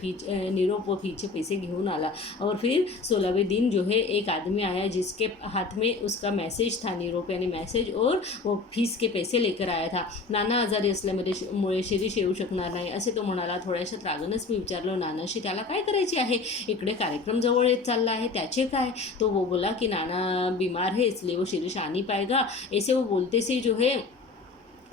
निरोप व फीचे पैसे घेऊन आला. और फिर 16वें दिन जो है एक आदमी आया जिसके हाथ में उसका मैसेज था, निरोप यानी मैसेज, और वो फीस के पैसे लेकर आया था. नाना आजारी असल्यामुळे शिरीष येऊ शकणार नाही असे तो म्हणाला. थोड्याशा रागानंच मी विचारलो नानाशी त्याला काय करायचे आहे, इकडे कार्यक्रम जवळ येत चालला आहे, त्याचे काय. तो वो बोला कि नाना बीमार है इसलिए वो शिरीष आ नहीं पाएगा. ऐसे वो बोलते से जो है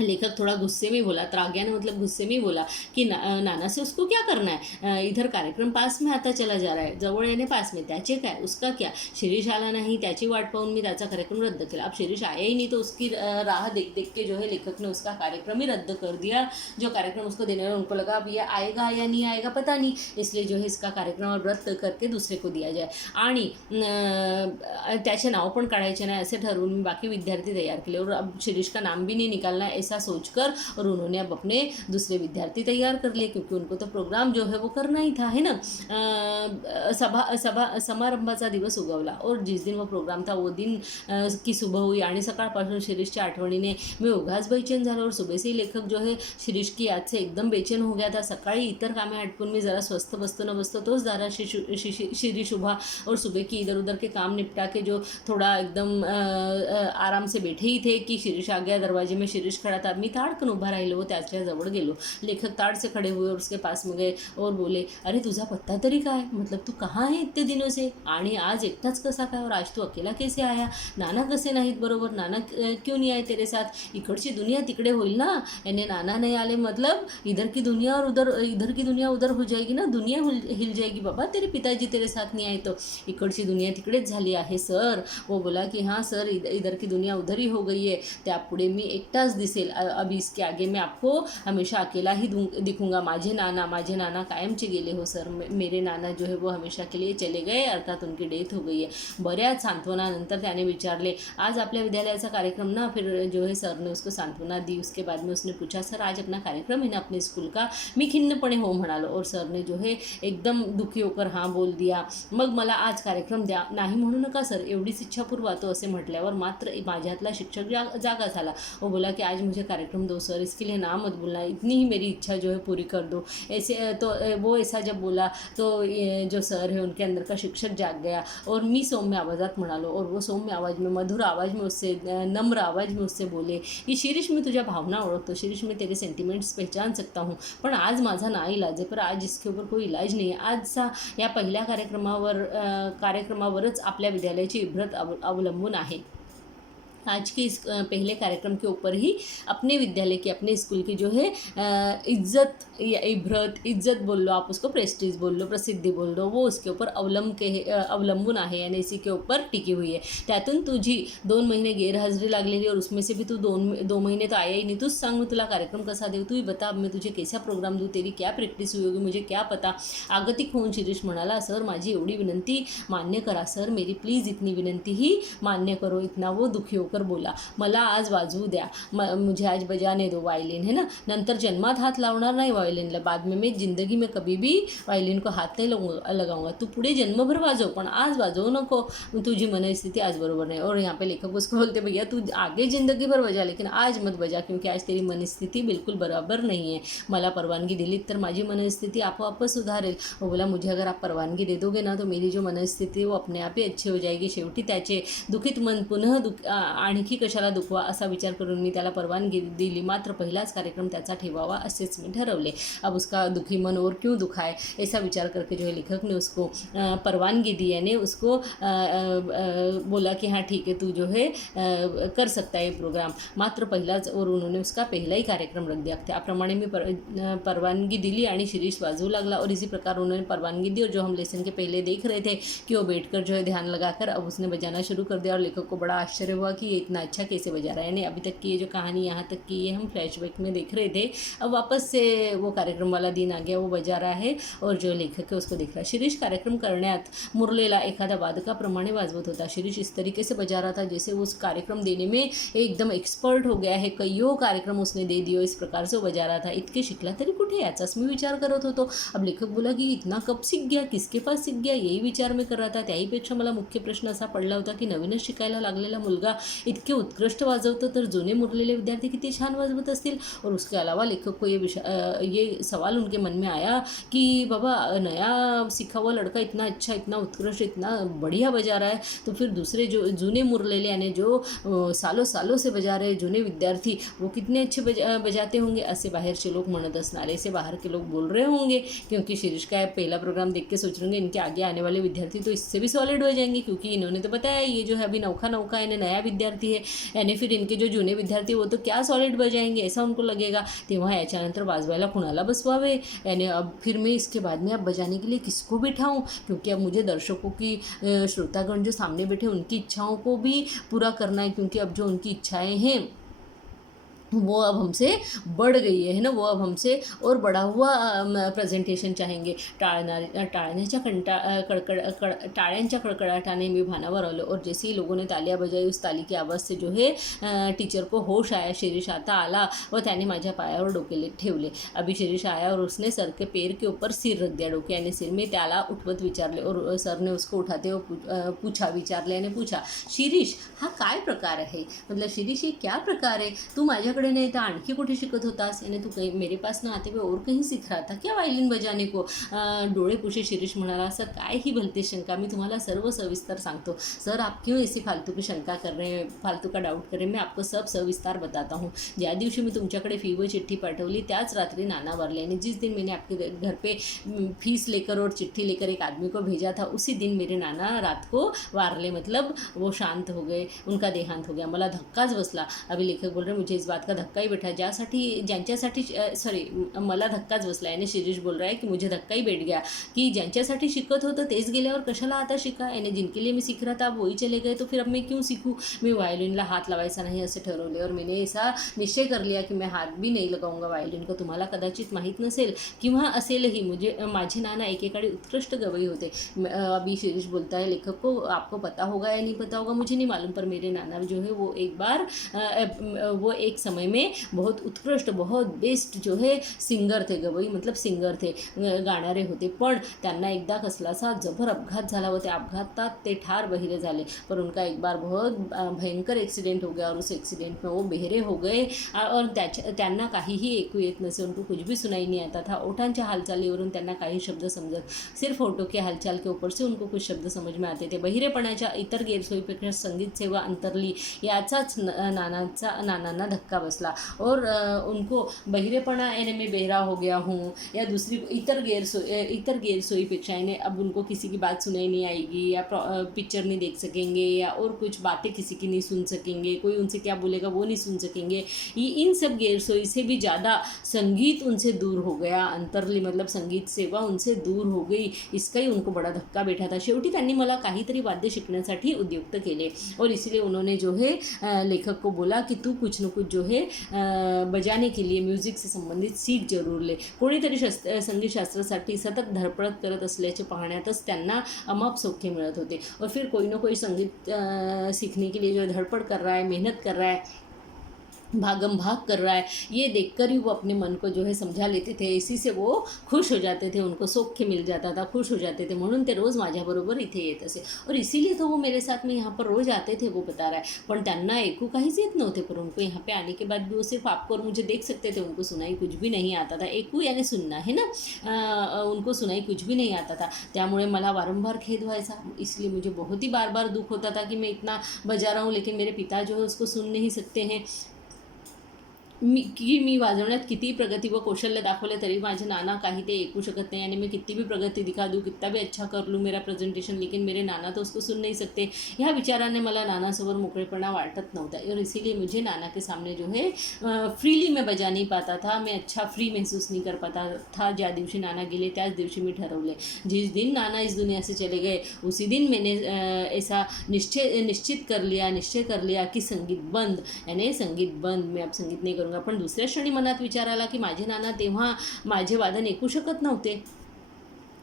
लेखक थोड़ा गुस्से में बोला, त्राग्यान मतलब गुस्से में बोला कि नाना से उसको क्या करना है, इधर कार्यक्रम पास में आता चला जा रहा है, जवळ येणे पास में, त्याचे काय, उसका क्या. शिरीष आला नहीं, त्याची वाट पाहून मी त्याचा कार्यक्रम रद्द केला. अब शिरीष आया ही नहीं तो उसकी राह देख देख के जो है लेखक ने उसका कार्यक्रम ही रद्द कर दिया. जो कार्यक्रम उसको देने वाला उनको लगा अब ये आएगा या नहीं आएगा पता नहीं, इसलिए जो है इसका कार्यक्रम रद्द करके दूसरे को दिया जाए. आणि त्याचे नाव पण काढायचे नाही असे ठरवून मी बाकी विद्यार्थी तैयार केले. और अब शिरीष का नाम भी नहीं निकालना ऐसा सोचकर, और उन्होंने अब अपने दूसरे विद्यार्थी तैयार कर लिए, क्योंकि उनको तो प्रोग्राम जो है वो करना ही था, है ना. समारंभाचा दिवस उगवला और जिस दिन वो प्रोग्राम था वो दिन की सुबह हुई आणि सकाळपासून शिरीषच्या आठवणीने मी उगाच बेचैन झालो. और सुबह से ही लेखक जो है शिरीष की याद से एकदम बेचैन हो गया था. सकाळी इतर कामे आटपून मी जरा स्वस्थ बसतो न बसतो तोच दारा शिरीष उभा, और सुबह की इधर उधर के काम निपटा के जो थोड़ा एकदम आराम से बैठे ही थे कि शिरीष आ गया. दरवाजे में शिरीष खड़ा खड़ा था। मी ताड़कन उभा राहिलो व त्याच्या जवळ गेलो. लेखक ताड़ से खड़े हुए और उसके पास में गए और बोले, अरे तुझा पत्ता तरी काय, मतलब तू कहाँ है इतने दिनों से, आणि आज एकटाच कसा काय, और आज तू अकेला कैसे आया, नाना कसे नाहीत बरोबर, नाना क्यों नहीं आए तेरे साथ, इकडची दुनिया तिकडे होईल ना, याने नाना नहीं आले मतलब इधर की दुनिया और इधर की दुनिया उधर हो जाएगी ना, दुनिया हिल जाएगी बाबा, तेरे पिताजी तेरे साथ नहीं आए तो, इकडची दुनिया तिकडेच झाली आहे सर. वो बोला की हाँ सर, इधर की दुनिया उधर ही हो गई है, त्यापुढे मी एकटाच दिसेल, अभी इसके आगे मैं आपको हमेशा अकेला ही दिखूंगा. माझे नाना कायमचे गेले हो सर, मेरे नाना जो है वो हमेशा के लिए चले गए, अर्थात उनकी डेथ हो गई है. बऱ्याच सांत्वनानंतर त्याने विचारले, आज आपल्या विद्यालयाचा कार्यक्रम ना, फिर जो है सर ने उसको सांत्वना दी. उसके बाद में उसने पूछा, सर आज अपना कार्यक्रम है ना अपने स्कूल का. मी खिन्नपणे हो म्हणालो और सर ने जो है एकदम दुखी होकर हाँ बोल दिया. मग मला आज कार्यक्रम द्या, नाही म्हणू नका सर, एवढीच इच्छा पुरवातो असे म्हटल्यावर मात्र माझ्यातला शिक्षक जागा झाला. वो बोला कि आज मुझे कार्यक्रम दो सर, इसके लिए ना मत बोलना, इतनी ही मेरी इच्छा जो है पूरी कर दो. ऐसे तो वो ऐसा जब बोला तो जो सर है उनके अंदर का शिक्षक जाग गया और मी सौम्य आवाज़ात म्हणालो, और वो सौम्य आवाज़ में, मधुर आवाज़ में उससे, नम्र आवाज़ में उससे बोले की शिरीष मी तुझ्या भावना ओळखतो, शिरीष मैं तेरे सेंटिमेंट्स पहचान सकता हूँ, पण आज माझा ना इलाज है, पर आज इसके ऊपर कोई इलाज नहीं है. आजचा या पहिल्या कार्यक्रमावरच आपल्या विद्यालयाची इब्रत अवलंबून आहे. आज के इस पहले कार्यक्रम के ऊपर ही अपने विद्यालय की, अपने स्कूल की जो है इज्जत या इब्रत, इज्जत बोल लो आप उसको, प्रेस्टीज बोल लो, प्रसिद्धी बोल लो, वो उसके ऊपर अवलंबून आहे, यानी इसी के ऊपर टिकी हुई है. त्यातून तुझी 2 महिने गैरहजरी लागलेली और उसमें से भी तू 2 महीने तो आया ही नहीं. तूच सांग मैं तुला कार्यक्रम कसा देऊ, तू ही बता, मैं तुझे कैसा प्रोग्राम दूँ, तेरी क्या प्रॅक्टिस हुई होगी, मुझे क्या पता. आगतिक होऊन शिरीष म्हणाला, सर माझी एवढी विनंती मान्य करा सर, मेरी प्लीज़ इतनी विनंती ही मान्य करो. इतना वो दुखी होकर बोला, मला आज वाजवू द्या, मुझे आज बजाने दो वायलिन, है ना, नंतर जन्मात हात लावणार नाही वायलिनला, बाद में मैं जिंदगी में कभी भी वायलिन को हाथ नहीं लगाऊंगा. तू पुढे जन्मभर वाजव पण आज वाजवू नको, तुझी मनस्थिती आज बरोबर नहीं. और यहाँ पे लेखक उसको बोलते, भैया तू आगे जिंदगी भर बजा, लेकिन आज मत बजा, क्योंकि आज तेरी मनस्थिती बिल्कुल बराबर नहीं है. मला परवानगी दिली तर माझी मनस्थिती आपोआप सुधारेल. वो बोला, मुझे अगर आप परवानगी दे दोगे ना तो मेरी जो मनस्थिती वो अपने आप ही अच्छी हो जाएगी. शेवटी त्याचे दुखित मन पुन्हा आणखी कशाला दुखवा असा विचार करून मी त्याला परवानगी दिली. मात्र पहिलाच कार्यक्रम त्याचा ठेवावा असेच मी ठरवले. अब उसका दुखी मन और क्यों दुखाए, ऐसा विचार करके जो है लेखक ने उसको परवानगी दी, यानी उसको बोला कि हाँ ठीक है, तू जो है कर सकता है प्रोग्राम. मात्र पहिलाच, और उन्होंने उसका पहला ही कार्यक्रम रख दिया. त्याप्रमाणे मी परवानगी दिली आणि शिरीष वाजवू लागला. और इसी प्रकार उन्होंने परवानगी दी, और जो हम लेसन के पहले देख रहे थे कि वो बैठकर जो है ध्यान लगाकर अब उसने बजाना शुरू कर दिया. और लेखक को बड़ा आश्चर्य हुआ कि ये इतना अच्छा कैसे बजा रहा है. यानी अभी तक की ये जो कहानी यहाँ तक की ये हम फ्लैशबैक में देख रहे थे, अब वापस से वो कार्यक्रम वाला दिन आ गया, वो बजा रहा है और जो लेखक है उसको देख रहा है. शिरीष कार्यक्रम करण्यात मुरलेला एखादा वादकाप्रमाणे वाजवत होता. शिरीष इस तरीके से बजा रहा था जैसे उस कार्यक्रम देने में एकदम एक्सपर्ट हो गया है, कईयों कार्यक्रम उसने दे दिए, इस प्रकार से वो बजा रहा था. इतके शिकला तरी कुठे, याचाच मी विचार करत होतो. अब लेखक बोला की इतना कब सीख गया, किसके पास सीख गया, यही विचार मी कर रहा था. त्याहीपेक्षा मला मुख्य प्रश्न असा पडला होता की नवीनच शिकायला लागलेला मुलगा इतके उत्कृष्ट वाजवतो तर जुने मुरलेले विद्यार्थी किती छान वाजवत असतील. और उसके अलावा लेखक को ये सवाल उनके मन में आया कि बाबा नया सीखा हुआ लड़का इतना अच्छा, इतना उत्कृष्ट, इतना बढ़िया बजा रहा है, तो फिर दूसरे जो जूने मुरलेले यानी जो सालों से बजा रहे जूने विद्यार्थी वो कितने अच्छे बजाते होंगे, ऐसे बाहरचे लोग म्हणत असणार, ऐसे बाहर के लोग बोल रहे होंगे. क्योंकि शिरीष का पहला प्रोग्राम देख के सोच रहे होंगे इनके आगे आने वाले विद्यार्थी तो इससे भी सॉलिड हो जाएंगे, क्योंकि इन्होंने तो बताया ये जो है अभी नौका यानी नया विद्यार्थी है, यानी फिर इनके जो जुने विद्यार्थी वो तो क्या सॉलिड बजाएंगे ऐसा उनको लगेगा. तेव्हा याच्यानंतर वाजवायला कुणाला बसवावे, यानी अब फिर मैं इसके बाद में अब बजाने के लिए किसको बिठाऊं, क्योंकि अब मुझे दर्शकों की, श्रोतागण जो सामने बैठे उनकी इच्छाओं को भी पूरा करना है, क्योंकि अब जो उनकी इच्छाएं हैं वो अब हमसे बढ़ गई है ना, वो अब हमसे और बढ़ा हुआ प्रेजेंटेशन चाहेंगे. टाळ्यांच्या कड़कड़ाटाने मी भानावर आलो. और जैसे ही लोगों ने तालियां बजाई, उस ताली की आवाज़ से जो है टीचर को होश आया. शिरीष आता आला व त्याने माझ्या पायावर डोके ठेवले. अभी शिरीष आया और उसने सर के पैर के ऊपर सिर रख दिया, डोके यानी सिर में त्याला उठवत विचारले. और सर ने उसको उठाते हुए विचारल्याने पूछा, शिरीष हा काय प्रकार आहे, मतलब शिरीष ये क्या प्रकार आहे, तू माझ्याकडे माझ्याकडे नहीं था आणखी कुठे शिकत होतास, यानी तू कहीं मेरे पास ना आते हुए और कहीं सीख रहा था क्या वायलिन बजाने को. डोळे पुशे शिरीष म्हणाला, सर काय ही भलते शंका, मी तुम्हाला सर्व सविस्तर सांगतो. सर आप क्यों ऐसी फालतू की शंका कर रहे हैं, फालतू का डाउट कर रहे हैं, मैं आपको सब सविस्तार बताता हूँ. ज्या दिवशी मी तुमच्याकडे फी व चिट्ठी पाठवली त्याच रात्री नाना वारले, यानी जिस दिन मैंने आपके घर पे फीस लेकर और चिट्ठी लेकर एक आदमी को भेजा था उसी दिन मेरे नाना रात को वारले, मतलब वो शांत हो गए, उनका देहांत हो गया. मला धक्काच बसला. अभी लेखक बोल रहे मुझे इस बात का धक्का ही बैठा ज्यांच्यासाठी सॉरी मला धक्काच बसला, यानी शिरीष बोल रहा है कि मुझे धक्का ही बैठ गया की ज्यांच्यासाठी शिकत होतं तेच गेल्यावर कशाला आता शिका, यानी जिनके लिए मैं सीख रहा था वही चले गए तो फिर अब मैं क्यों सीखूँ. मी वायलिनला हात लावायचा नाही असे ठरवले और मैंने ऐसा निश्चय कर लिया कि मैं हाथ भी नहीं लगाऊंगा वायलिन को. तुम्हाला कदाचित माहीत नसेल किंवा असेलही, माझे नाना एकेकाळी उत्कृष्ट गवई होते. अभी शिरीष बोलता है लेखक को आपको पता होगा या नहीं पता होगा मुझे नहीं मालूम, पर मेरे नाना जो है वो एक बार वो एक समय में बहुत उत्कृष्ट बहुत बेस्ट जो है सिंगर थे, गवई मतलब सिंगर थे, गाणारे होते. पण त्यांना एकदा कसलासा जबर अपघात झाला व त्या अपघातात ते ठार बहिरे झाले. पर उनका एक बार बहुत भयंकर एक्सीडेंट हो गया और उस एक्सीडेंट में वो बहरे हो गए और त्यांना काहीही ऐकू येत नसे, उनको कुछ भी सुनाई नहीं आता था. ओठांच्या हालचालीवरून त्यांना काही शब्द समजत, सिर्फ ओठों के हालचाल के ऊपर से उनको कुछ शब्द समझ में आते थे. बहिरेपणाच्या इतर गैरसोयीपेक्षा संगीत सेवा अंतरली याचाच नानांना धक्का बसला और उनको बहिरेपणा यानी मैं बहरा हो गया हूँ या दूसरी इतर गैरसोईपेक्षा यानी अब उनको किसी की बात सुनाई नहीं आएगी या पिक्चर नहीं देख सकेंगे या और कुछ बातें किसी की नहीं सुन सकेंगे, कोई उनसे क्या बोलेगा वो नहीं सुन सकेंगे. इन सब गैरसोई से भी ज़्यादा संगीत उनसे दूर हो गया. अंतरली मतलब संगीत सेवा उनसे दूर हो गई, इसकाही उनको बड़ा धक्का बैठा था. शेवटी त्यांनी मला काहीतरी वाद्य शिकण्यासाठी उद्युक्त केले और इसलिए उन्होंने जो है लेखक को बोला कि तू कुछ न कुछ जो है बजाने के लिए म्युझिक से संबंधित सीख जरूर ले. कोणीतरी संगीतशास्त्रासाठी सतत धडपड करत असल्याचे पाहण्यातच त्यांना अमाप सौख्य मिळत होते. और फिर कोई ना कोई संगीत सीखने के लिए जो धड़पड़ कर रहा है, मेहनत कर रहा है, भागम भाग कर रहा है, ये देखकर ही वो अपने मन को जो है समझा लेते थे. इसी से वो खुश हो जाते थे, उनको सौख्य मिल जाता था, खुश हो जाते थे. म्हणून ते रोज़ माझ्याबरोबर इथे येत असे और इसीलिए तो वो मेरे साथ में यहाँ पर रोज़ आते थे, वो बता रहा है. पण त्यांना ऐकू काहीच येत नव्हते, पर उनको यहाँ पे आने के बाद भी वो सिर्फ आपको और मुझे देख सकते थे, उनको सुनाई कुछ भी नहीं आता था. ऐकू यानी सुनना है ना, उनको सुनाई कुछ भी नहीं आता था. त्यामुळे मला वारंवार खेद व्हायचा, इसलिए मुझे बहुत ही बार बार दुख होता था कि मैं इतना बजा रहा हूँ लेकिन मेरे पिता जो है उसको सुन नहीं सकते हैं. मी वाजवण्यात कितीही प्रगती व कौशल्य दाखवले तरी माझे नाना काही ते ऐकू शकत नहीं. यानी मैं कितनी भी प्रगति दिखा दूँ, कितना भी अच्छा कर लूँ मेरा प्रेजेंटेशन, लेकिन मेरे नाना तो उसको सुन नहीं सकते. ह्या विचाराने मला नानासमोर मोकळेपणा वाटत नव्हता और इसीलिए मुझे नाना के सामने जो है फ्रीली मैं बजा नहीं पाता था, मैं अच्छा फ्री महसूस नहीं कर पाता था. ज्या दिवशी नाना गेले त्याच दिवशी मी ठरवले, जिस दिन नाना इस दुनिया से चले गए उसी दिन मैंने ऐसा निश्चय कर लिया कि संगीत बंद, यानी संगीत बंद, मैं अब संगीत नहीं करूँगा. पण दुसऱ्या क्षणी मनात विचार आला की माझे नाना तेव्हा माझे वादन ऐकू शकत नव्हते.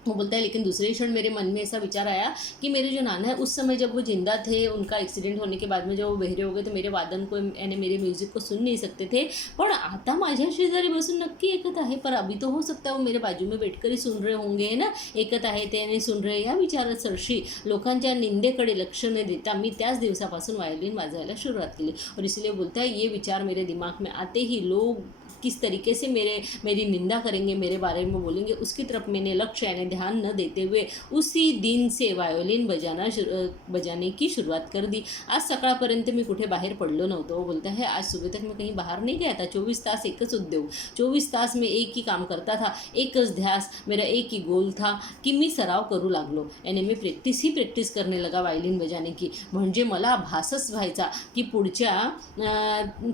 वो बोलता है लेकिन दूसरे क्षण मेरे मन में ऐसा विचार आया कि मेरे जो नाना है उस समय जब वो जिंदा थे, उनका एक्सीडेंट होने के बाद में जब वो बहरे हो गए तो मेरे वादन को यानी मेरे म्यूजिक को सुन नहीं सकते थे. पण आता माझ्या शेजारी बसून नक्की ऐकत आहे, पर अभी तो हो सकता है वो मेरे बाजू में बैठकर ही सुन रहे होंगे है ना, ऐकत आहे त्याने सुन रहे. या विचारात सरशी लोकांच्या निंदेकडे लक्ष न देता मी त्याच दिवसापासून वायलिन वाजवायला सुरुवात केली. और इसलिए बोलता है ये विचार मेरे दिमाग में आते ही लोग किस तरीके से मेरी निंदा करेंगे, मेरे बारे में बोलेंगे, उसकी तरफ मैंने लक्ष्य यानी ध्यान न देते हुए उसी दिन से वायोलिन बजाने की शुरुआत कर दी. आज सकाळपर्यंत मी कुठे बाहेर पडलो नव्हतो. वो बोलता है आज सुबह तक मैं कहीं बाहर नहीं गया था. 24 तास एकच उद्योग, 24 तास मैं एक ही काम करता था, एकच ध्यास, मेरा एक ही गोल था कि मी सराव करू लागलो. यानी मी प्रॅक्टिस करने लगा वायलिन बजाने की. म्हणजे मला भासच व्हायचा की पुढच्या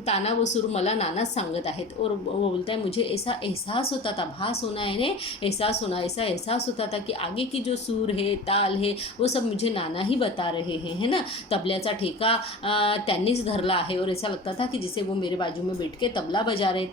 ताना व सूर मला नानाच सांगत आहेत. और वो बोलता है मुझे ऐसा एहसास होता था, भास होना है ने एहसास होना, ऐसा एहसास होता था कि आगे की जो सूर है ताल है वो सब मुझे नाना ही बता रहे हैं, है ना. तबल्याचा ठेका त्यांनीच धरला आहे और ऐसा लगता था कि जैसे वो मेरे बाजू में बैठ के तबला बजा रहे,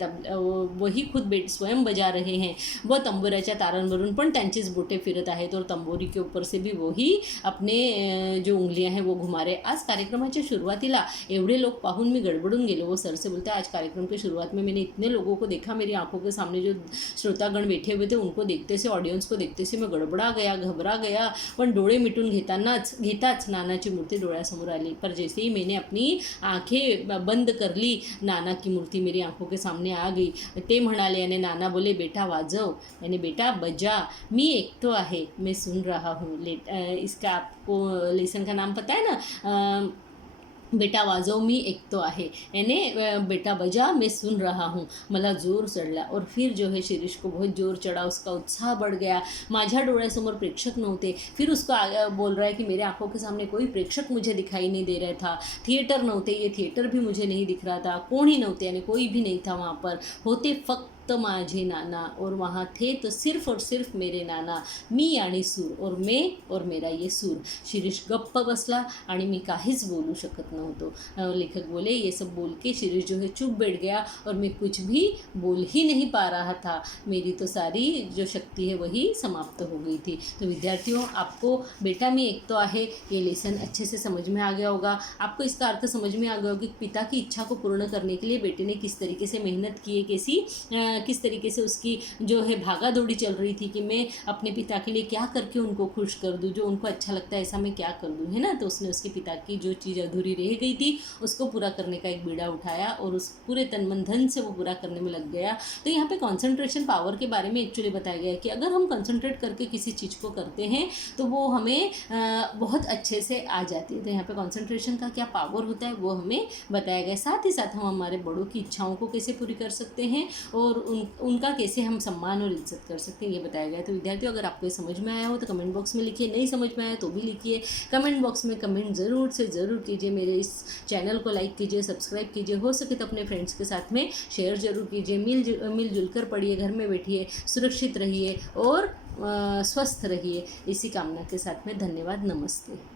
वही खुद स्वयं बजा रहे हैं. व तंबोऱ्याच्या तारांवरून पण त्यांचीच बोटे फिरत आहेत और तंबोरी के ऊपर से भी वही अपने जो उंगलियां हैं वो घुमा रहे. आज कार्यक्रमाच्या सुरुवातीला एवढे लोग पाहून मी गडबडून गेलो. वो सर से बोलते आज कार्यक्रम की शुरुआत में मैंने इतने लोगों को देखा, मेरी आंखों के सामने जो श्रोतागण बैठे हुए थे उनको देखते से, ऑडियंस को देखते से मैं गडबडा गया, घबरा गया, पण डोळे मिटून घेताच नानाची मूर्ती डोळ्यासमोर आली. पर जैसे ही मैंने अपनी आंखें बंद कर ली, नाना की मूर्ति मेरी आंखों के सामने आ गई. ते म्हणाले, यानी नाना बोले, बेटा वाजव, यानी बेटा बजा, मी एकतो आहे, मैं सुन रहा हूँ. इसका आपको लेसन का नाम पता है ना, बेटा वाजव मी एकतो आहे, यानी बेटा बजा मैं सुन रहा हूँ. मला जोर चढला. और फिर जो है शिरीष को बहुत जोर चढ़ा, उसका उत्साह बढ़ गया. माझ्या डोळ्यासमोर प्रेक्षक नव्हते. फिर उसको बोल रहा है कि मेरे आंखों के सामने कोई प्रेक्षक मुझे दिखाई नहीं दे रहा था. थिएटर नव्हते, ये थिएटर भी मुझे नहीं दिख रहा था. कोण ही नव्हते, यानी कोई भी नहीं था वहाँ पर. होते फक्त माझे नाना, और वहाँ थे तो सिर्फ और सिर्फ मेरे नाना, मी आणि सूर, और मैं और मेरा ये सूर. शिरीष गप्प बसला आणि मी काहीच बोलू शकत नव्हतो. लेखक बोले, ये सब बोल के शिरीष जो है चुप बैठ गया और मैं कुछ भी बोल ही नहीं पा रहा था. मेरी तो सारी जो शक्ति है वही समाप्त हो गई थी. तो विद्यार्थियों, आपको बेटा मैं एक तो आहे ये लेसन अच्छे से समझ में आ गया होगा. आपको इसका अर्थ समझ में आ गया होगा कि पिता की इच्छा को पूर्ण करने के लिए बेटे ने किस तरीके से मेहनत की है, किस तरीके से उसकी जो है भागा दौड़ी चल रही थी कि मैं अपने पिता के लिए क्या करके उनको खुश कर दूँ, जो उनको अच्छा लगता है ऐसा मैं क्या कर दूँ, है ना. तो उसने उसके पिता की जो चीज़ अधूरी रह गई थी उसको पूरा करने का एक बीड़ा उठाया और उस पूरे तन मन धन से वो पूरा करने में लग गया. तो यहाँ पे कंसंट्रेशन पावर के बारे में एक्चुअली बताया गया है कि अगर हम कंसंट्रेट करके किसी चीज़ को करते हैं तो वो हमें बहुत अच्छे से आ जाती है. तो यहाँ पे कंसंट्रेशन का क्या पावर होता है वो हमें बताया गया. साथ ही साथ हम हमारे बड़ों की इच्छाओं को कैसे पूरी कर सकते हैं और उनका कैसे हम सम्मान और इज्जत कर सकते हैं, ये बताया गया है. तो विद्यार्थियों, अगर आपको ये समझ में आया हो तो कमेंट बॉक्स में लिखिए. नहीं समझ में आया तो भी लिखिए. कमेंट बॉक्स में कमेंट ज़रूर से ज़रूर कीजिए. मेरे इस चैनल को लाइक कीजिए, सब्सक्राइब कीजिए. हो सके तो अपने फ्रेंड्स के साथ में शेयर ज़रूर कीजिए. मिलजुल कर पढ़िए, घर में बैठिए, सुरक्षित रहिए और स्वस्थ रहिए. इसी कामना के साथ में धन्यवाद. नमस्ते.